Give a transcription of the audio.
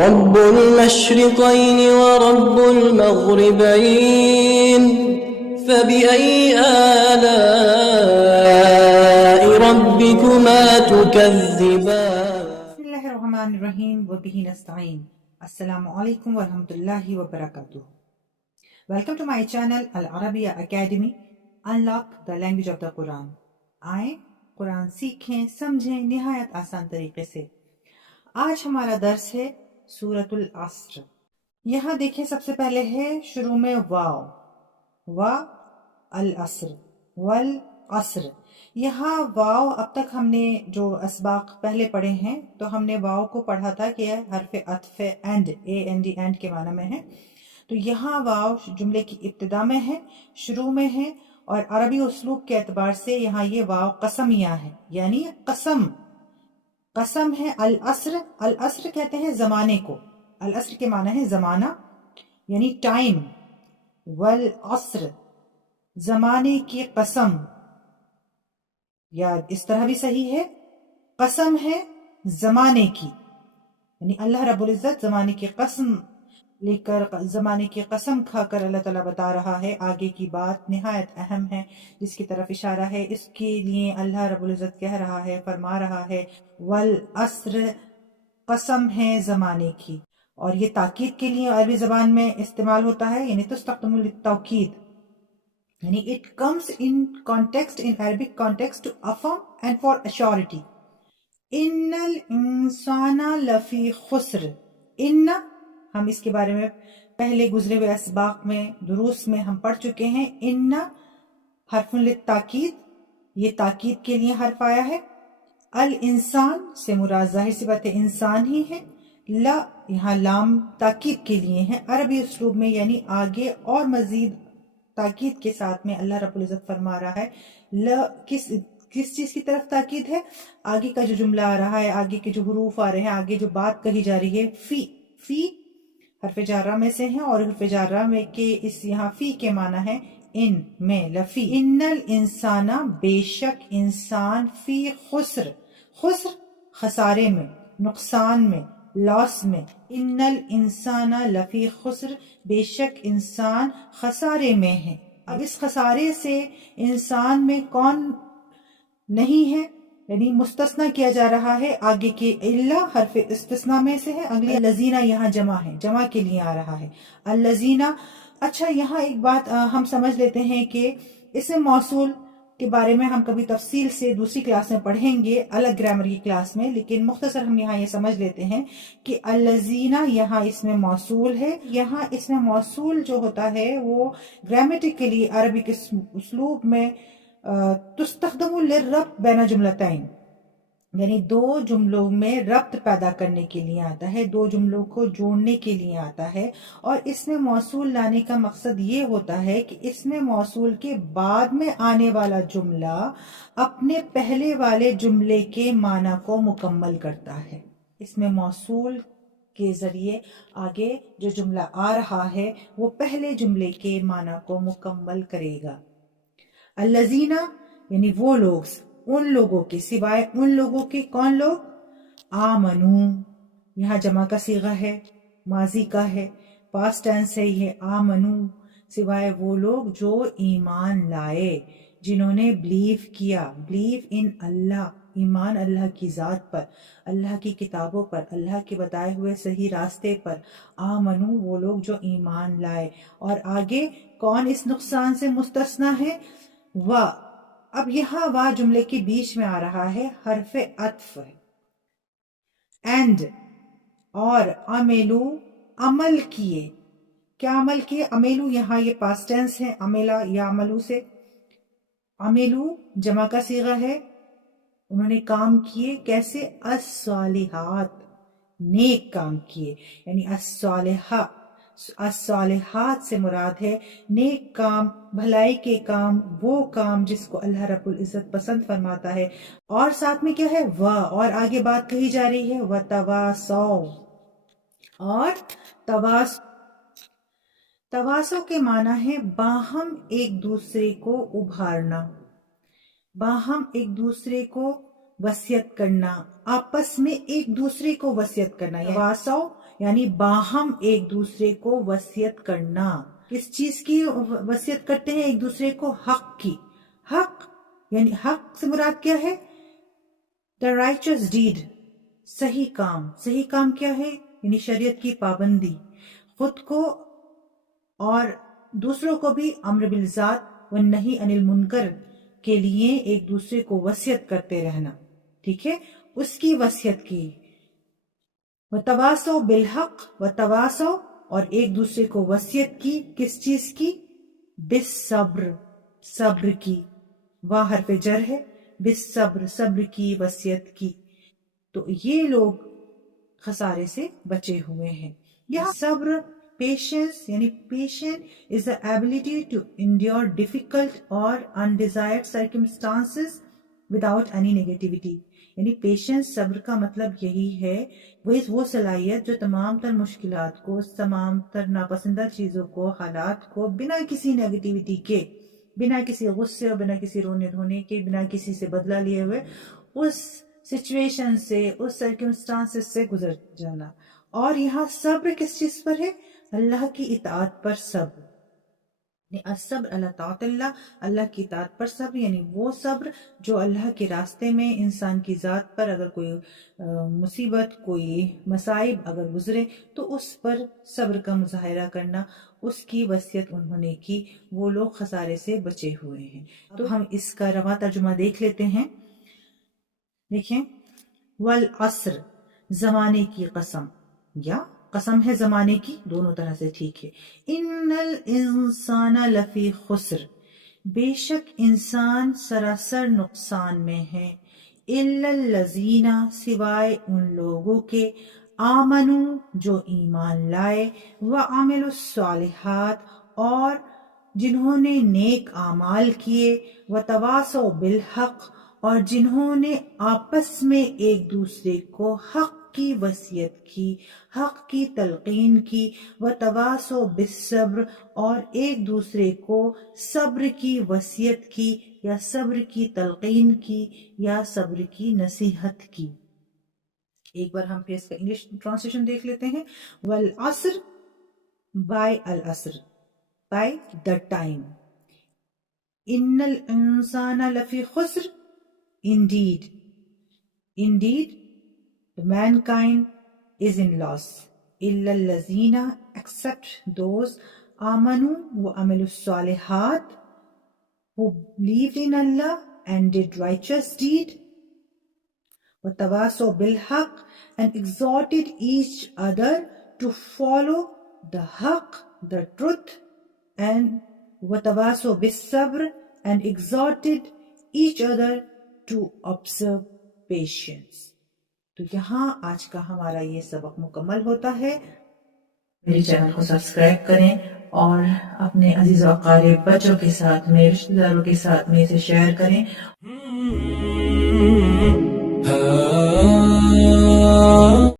رب المشرقين ورب المغربين فبأي آلاء ربكما تكذبان. بسم اللہ الرحمن الرحیم وبہ نستعین. السلام علیکم ورحمۃ اللہ وبرکاتہ. ویلکم ٹو مائی چینل العربیہ academy unlock the language of the Quran. آئیں قرآن سیکھیں سمجھیں نہایت آسان طریقے سے. آج ہمارا درس ہے سورۃ العصر. یہاں دیکھیں سب سے پہلے ہے شروع میں واو العصر والعصر. یہاں واو اب تک ہم نے جو اسباق پہلے پڑھے ہیں تو ہم نے واو کو پڑھا تھا کہ حرف عطف اینڈ اینڈ کے معنی میں ہے. تو یہاں واو جملے کی ابتدا میں ہے، شروع میں ہے، اور عربی اسلوب کے اعتبار سے یہاں یہ واو قسمیہ ہے، یعنی قسم ہے. العصر کہتے ہیں زمانے کو. العصر کے معنی ہے زمانہ یعنی ٹائم. والعصر زمانے کی قسم، یا اس طرح بھی صحیح ہے قسم ہے زمانے کی، یعنی اللہ رب العزت زمانے کی قسم لے کر، زمانے کی قسم کھا کر اللہ تعالیٰ بتا رہا ہے آگے کی بات نہایت اہم ہے جس کی طرف اشارہ ہے. اس کے لیے اللہ رب العزت کہہ رہا ہے، فرما رہا ہے والعصر قسم ہے زمانے کی. اور یہ تاکید کے لیے عربی زبان میں استعمال ہوتا ہے، یعنی تستخدم للتوکید، یعنی it comes in context, in Arabic context to affirm and for assurity. ان الانسان لفی خسر. ان ہم اس کے بارے میں پہلے گزرے ہوئے اسباق میں دروس میں ہم پڑھ چکے ہیں. ان حرف للتاکید، یہ تاکید کے لیے حرف آیا ہے. الانسان سے مراد ظاہر سی بات ہے انسان ہی ہے. لا یہاں لام تاکید کے لیے ہے عربی اسلوب میں، یعنی آگے اور مزید تاکید کے ساتھ میں اللہ رب العزت فرما رہا ہے. کس چیز کی طرف تاکید ہے؟ آگے کا جو جملہ آ رہا ہے، آگے کے جو حروف آ رہے ہیں، آگے جو بات کہی جا رہی ہے. فی حرف جارہ میں سے ہیں، اور حرف جارہ میں کے اس یہاں فی کے معنی ہے ان میں. لفی ان الانسان بے شک انسان، فی خسر خسارے میں، نقصان میں، لاس میں. ان الانسان لفی خسر بے شک انسان خسارے میں ہے. اب اس خسارے سے انسان میں کون نہیں ہے، یعنی مستثنیٰ کیا جا رہا ہے. آگے کے اللہ حرف استثناء میں سے ہے. اگلی الذین یہاں جمع ہے، جمع کے لیے آ رہا ہے الذین. اچھا یہاں ایک بات ہم سمجھ لیتے ہیں کہ اسم موصول کے بارے میں ہم کبھی تفصیل سے دوسری کلاس میں پڑھیں گے، الگ گرامر کی کلاس میں، لیکن مختصر ہم یہاں یہ سمجھ لیتے ہیں کہ الذین یہاں اسم موصول ہے. یہاں اسم موصول جو ہوتا ہے وہ گرامیٹیکلی عربی کے اسلوب میں تستخدم للربط بین جملتین، یعنی دو جملوں میں ربط پیدا کرنے کے لیے آتا ہے، دو جملوں کو جوڑنے کے لیے آتا ہے. اور اس میں موصول لانے کا مقصد یہ ہوتا ہے کہ اس میں موصول کے بعد میں آنے والا جملہ اپنے پہلے والے جملے کے معنی کو مکمل کرتا ہے. اس میں موصول کے ذریعے آگے جو جملہ آ رہا ہے وہ پہلے جملے کے معنی کو مکمل کرے گا. الذین یعنی وہ لوگ، ان لوگوں کے، سوائے ان لوگوں کے. کون لوگ؟ آمنو یہاں جمع کا صیغہ ہے، ماضی کا ہے، پاسٹ ٹینس ہے یہ. آمنو سوائے وہ لوگ جو ایمان لائے، جنہوں نے بلیو کیا. بلیو ان اللہ، ایمان اللہ کی ذات پر، اللہ کی کتابوں پر، اللہ کے بتائے ہوئے صحیح راستے پر. آمنو وہ لوگ جو ایمان لائے. اور آگے کون اس نقصان سے مستثنیٰ ہے؟ اب یہاں جملے کے بیچ میں آ رہا ہے، حرف عطف ہے. اینڈ اور عملو عمل کیے. کیا عمل کیے؟ عملو یہاں یہ پاسٹ ٹینس ہے، عملہ یا عملو سے. عملو جمع کا صیغہ ہے، انہوں نے کام کیے. کیسے؟ الصالحات نیک کام کیے، یعنی الصالحات سے مراد ہے نیک کام، بھلائی کے کام، وہ کام جس کو اللہ رب العزت پسند فرماتا ہے. اور ساتھ میں کیا ہے؟ اور آگے بات کہی جا رہی ہے وتواصوا. اور تواصو کے معنی ہے باہم ایک دوسرے کو ابھارنا، باہم ایک دوسرے کو وصیت کرنا، آپس میں ایک دوسرے کو وصیت کرنا. تواصو یعنی باہم ایک دوسرے کو وصیت کرنا. کس چیز کی وصیت کرتے ہیں ایک دوسرے کو؟ حق کی. حق یعنی حق سے مراد کیا ہے؟ the righteous deed، صحیح کام. صحیح کام کیا ہے؟ یعنی شریعت کی پابندی، خود کو اور دوسروں کو بھی امر بالذات و نہی عن المنکر کے لیے ایک دوسرے کو وصیت کرتے رہنا. ٹھیک ہے، اس کی وصیت کی. وتواصوا بالحق، وتواصوا اور ایک دوسرے کو وصیت کی. کس چیز کی؟ بالصبر، صبر کی. واہ حرف جر ہے. بالصبر، صبر کی وصیت کی. تو یہ لوگ خسارے سے بچے ہوئے ہیں. یہاں صبر، پیشنس یعنی patient is the ability to endure difficult or undesired circumstances without any negativity. یعنی پیشنس، صبر کا مطلب یہی ہے، وہ صلاحیت جو تمام تر مشکلات کو، تمام تر ناپسندہ چیزوں کو، حالات کو بنا کسی نیگیٹیوٹی کے، بنا کسی غصے اور بنا کسی رونے دھونے کے، بنا کسی سے بدلہ لیے ہوئے اس سچویشن سے، اس سرکمسٹانس سے گزر جانا. اور یہاں صبر کس چیز پر ہے؟ اللہ کی اطاعت پر صبر. الصبر علی طاعت اللہ، اللہ کی اطاعت پر صبر، یعنی وہ صبر جو اللہ کے راستے میں انسان کی ذات پر اگر کوئی مصیبت، کوئی مصائب اگر گزرے تو اس پر صبر کا مظاہرہ کرنا. اس کی وصیت انہوں نے کی. وہ لوگ خسارے سے بچے ہوئے ہیں. تو ہم اس کا رواں ترجمہ دیکھ لیتے ہیں. دیکھیں، والعصر، زمانے کی قسم، یا قسم ہے زمانے کی، دونوں طرح سے ٹھیک ہے. ان الانسان لفی خسر، بے شک انسان سراسر نقصان میں ہے. الا الذین، سوائے ان لوگوں کے، آمنوا، جو ایمان لائے، وعملوا الصالحات، اور جنہوں نے نیک اعمال کیے، وتواصوا بالحق، اور جنہوں نے آپس میں ایک دوسرے کو حق کی وصیت کی، حق کی تلقین کی، وتواصوا بالصبر، اور ایک دوسرے کو صبر کی وصیت کی، یا صبر کی تلقین کی، یا صبر کی نصیحت کی. ایک بار ہم پھر اس کا انگلش ٹرانسلیشن دیکھ لیتے ہیں. والعصر، بائی العصر، بائی دا ٹائم. ان الانسان لفی خسر، indeed, mankind is in loss. إلا الذين, except those, آمنوا وعملوا الصالحات, who believed in Allah and did righteous deed, وتواصوا بالحق, and exhorted each other to follow the haq, the truth, and وتواصوا بالصبر, and exhorted each other to observe patience. تو یہاں آج کا ہمارا یہ سبق مکمل ہوتا ہے. میرے چینل کو سبسکرائب کریں اور اپنے عزیز و اقارب بچوں کے ساتھ میں، رشتہ داروں کے ساتھ میں اسے شیئر کریں.